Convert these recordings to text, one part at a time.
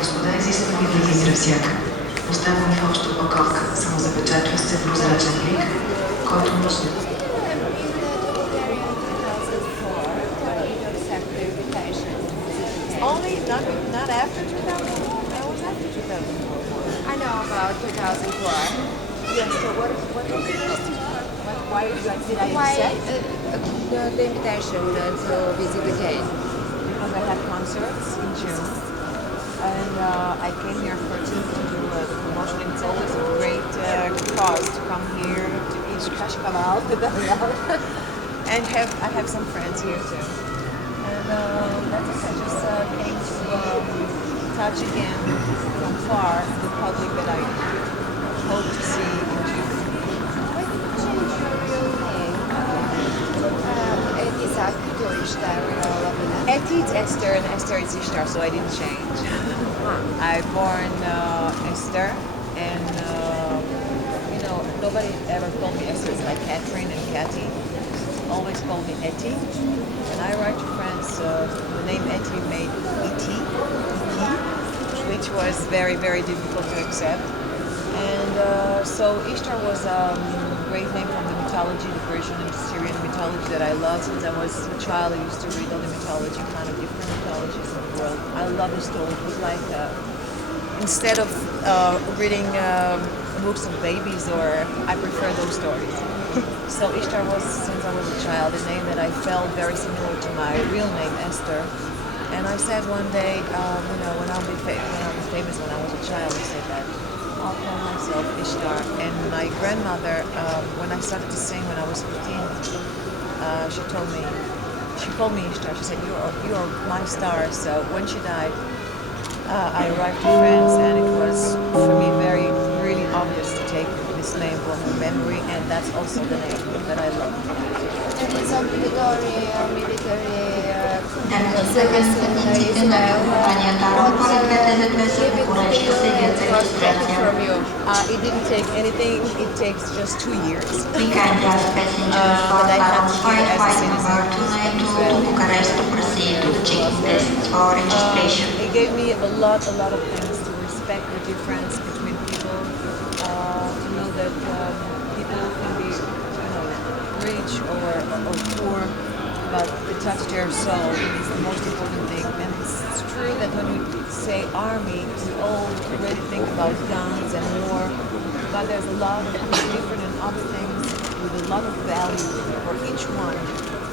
господа, изисква ги изразяка. Остава ми в обща упаковка самозапечатващ се прозрачен плик, който може... Only not after 2004. I was after 2004. I know about 2004. Yes. So what was the first? Why did I Why accept? the invitation to visit again? Because I had concerts in June, and I came here first to do the promotion. It's always a great cause to come here to Ishtar Alabina, and I have some friends here too. And that's it. I just came to touch again from far the public that I hope to see in June. Why did you change your real name? Exactly to Ishtar Alabina. Eti it's Esther and Esther is Ishtar, so I didn't change. I born Esther, and nobody ever called me Esther. It's like Catherine and Cathy. Always called me Eti. When I arrived to France, the name Eti made E.T., which was very, very difficult to accept. And so Ishtar was a great name from the mythology, the Persian and Syrian mythology that I loved since I was a child. I used to read all the mythology, kind of different mythologies in the world. I love the story. It was like, instead of reading books of babies, or I prefer those stories. So Ishtar was, since I was a child, a name that I felt very similar to my real name, Esther. And I said one day, when I'll be famous when I was a child, I said that I'll call myself Ishtar. And my grandmother, when I started to sing when I was 15, she called me Ishtar. She said, you are my star. So when she died, I arrived to France, and it was for me really obvious to take this name for her memory, and that's also the name that I love. There is a military service in Israel. From you. It didn't take anything. It takes just 2 years. That I have here as a citizen in Israel. It gave me a lot of things to respect the difference between people. To know that people can be, rich or poor, but to touch their soul is the most important thing. And it's true that when we say army, we all already think about guns and war, but there's a lot of different and other things with a lot of value for each one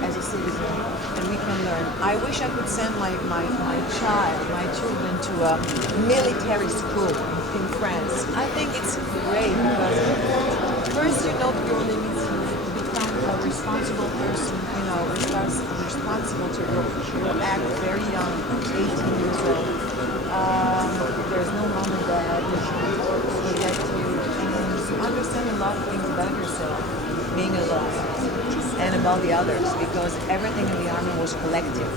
as a citizen, and we can learn. I wish I could send my children to a military school in France. I think it's great because first you only need to become a responsible person, responsible to your act very young, 18 years old. There's no mom and dad that protect you, and you understand a lot of things about yourself, being alone, and about the others, because everything in the army was collective,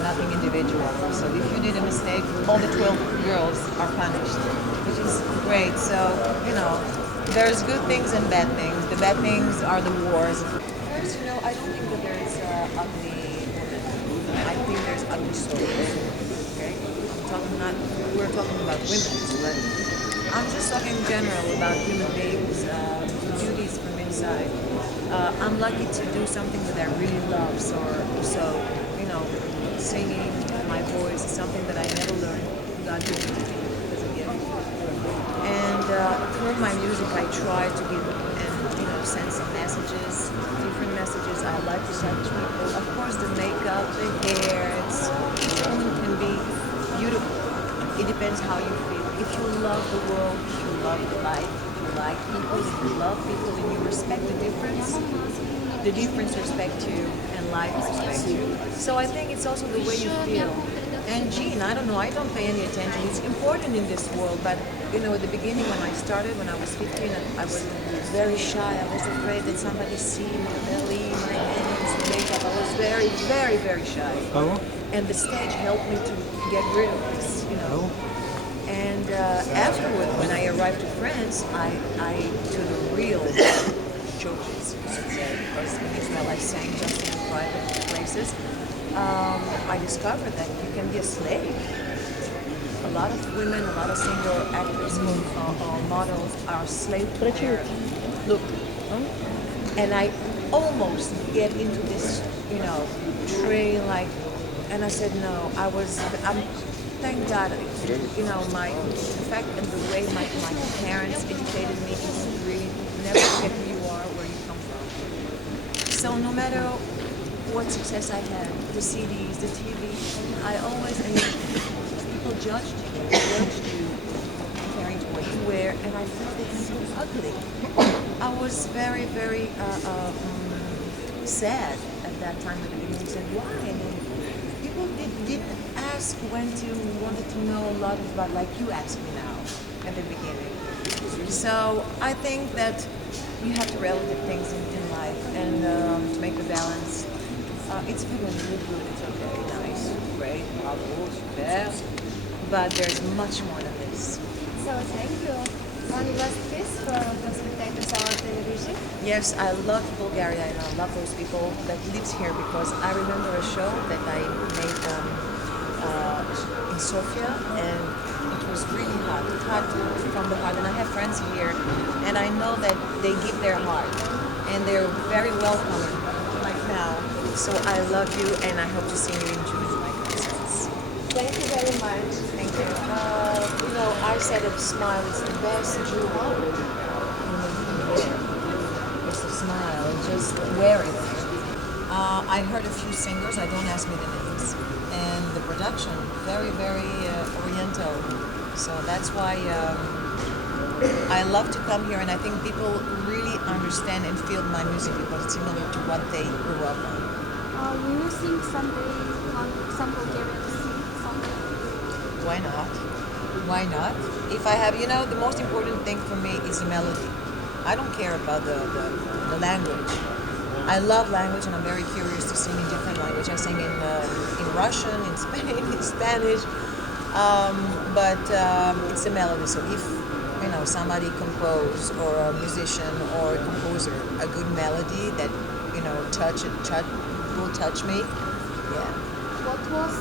nothing individual. So if you did a mistake, all the 12 girls are punished, which is great. So, there's good things and bad things. The bad things are the wars. First, I don't think that there's ugly women. I think there's ugly stories. Okay? We're talking about women, but I'm just talking in general about human beings, beauties from inside. I'm lucky to do something that I really love, so singing, my voice is something that I never learned. God gave it to me as a gift. And through my music, I try to give and send some messages, different messages. I like to touch people. Of course, the makeup, the hair, each woman can be beautiful. It depends how you feel. If you love the world, if you love the life, if you like people, if you love people, and you respect the difference respect you, and life respects you. So I think it's also the way you feel. And Jean, I don't know, I don't pay any attention. It's important in this world, but at the beginning when I started, when I was 15, I was very shy. I was afraid that somebody see my belly, my hands, the makeup. I was very, very, very shy. Oh. And the stage helped me to get rid of this, Oh. And afterward, when I arrived to France, I to the real churches, you should say, because in Israel I sang just in private places. I discovered that you can be a slave. a lot of women, a lot of single actors or models are slave to their look. And I almost get into this, train like, and I said no. Thank God, the fact and the way my parents educated me is really never forget who you are, where you come from. So no matter what success I had, the CDs, the TV, people judged you comparing to what you wear, and I felt it's so ugly. I was very, very sad at that time at the beginning. I said, why? And then people didn't ask when to wanted to know a lot about, like you asked me now at the beginning. So I think that you have to relative things in life and to make the balance. It's good when you look good, it's okay, nice, great, bravo, super. But there's much more than this. So thank you. One last piece for the spectators on television. Yes, I love Bulgaria and I love those people that lives here because I remember a show that I made in Sofia and it was really hot from the heart. And I have friends here and I know that they give their heart and they're very welcoming like now. So I love you and I hope to see you in June in my concerts. Thank you very much. Thank you. I said that smile is the best jewel. It's a smile. Just wear it. I heard a few singers. I don't ask me the names. And the production, very, very oriental. So that's why I love to come here. And I think people really understand and feel my music because it's similar to what they grew up on. Will you sing someday some Bulgarian song? Why not? Why not? If I have, the most important thing for me is the melody. I don't care about the language. I love language and I'm very curious to sing in different languages. I sing in Russian, in Spain, in Spanish, but it's a melody. So if somebody compose or a musician or a composer a good melody that will touch me, yeah. What was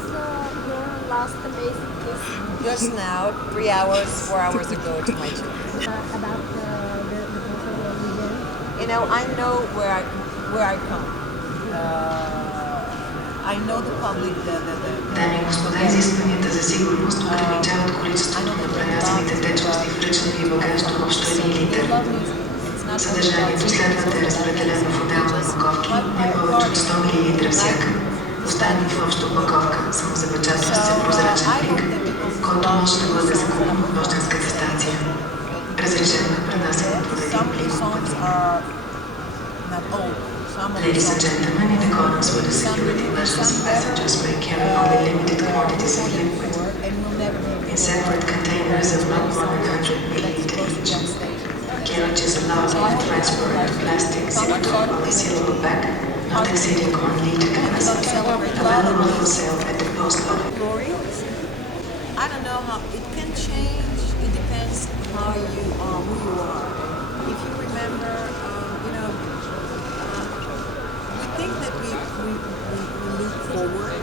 your last amazing kiss? Just now, 3 hours, 4 hours ago to my children. About the cultural region? I know where I come. I know the public, Дами и господа, изискванията за сигурност ограничават количеството на пренасените течности в ръчния багаж до общо 1 литър. Съдържанието следва да е разпределено в отделни опаковки, не повече от 100 мл всяка. Остани в обща опаковка, самозапечатващ се прозрачен плик, който може да бъде закупен от пощенската станция. Разрешено е пренасенето на един плик в пътник. Ladies and gentlemen, in accordance with the security measures, passengers may carry only limited quantities of liquid in separate containers of not more than 100 ml each. Carriage is allowed in a transparent plastic zip-top or a sealable bag, not exceeding 1 liter capacity, available for sale at the post office. I don't know how it can change. It depends how you are, who you are. If you remember, we think that we look forward,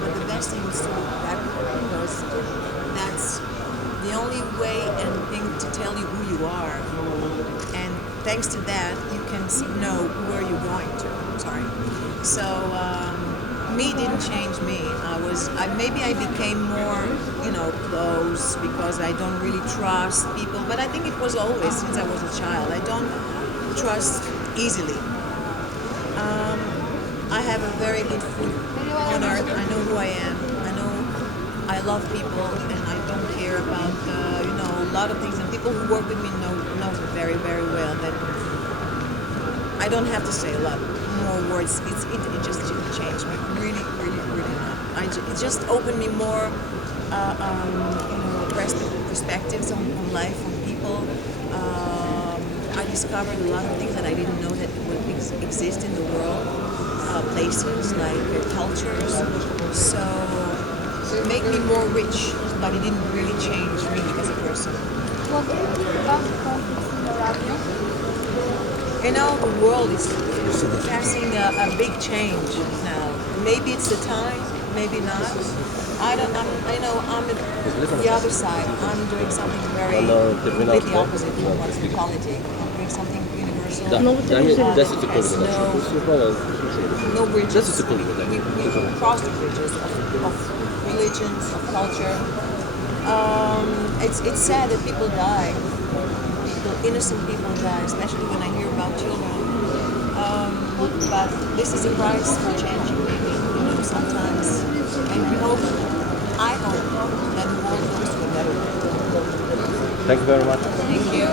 but the best thing is to look backward because that's the only way and thing to tell you who you are. And thanks to that, you can know where you're going to. Sorry. So. Me didn't change me. Maybe I became more, close because I don't really trust people. But I think it was always since I was a child. I don't trust easily. I have a very good foot on earth. I know who I am. I know I love people, and I don't care about a lot of things. And people who work with me know me very, very well. That I don't have to say a lot more words. It just didn't change me. Really, really, really not. It just opened me more, perspectives on life, on people. I discovered a lot of things that I didn't know that would exist in the world. Places like cultures. So it made me more rich, but it didn't really change me as a person. What do you think about the conflicts in Arabia? The world is passing a big change now. Maybe it's the time, maybe not. I don't. I'm at the other side. I'm doing something very completely opposite from what's equality. I'm doing something universal. No bridges. We cross the bridges of religions, of culture. It's sad that people die. Innocent people die, especially when I hear about children. But this is a price for changing, maybe, sometimes. And I hope that the world goes to a better way. Thank you very much. Thank you.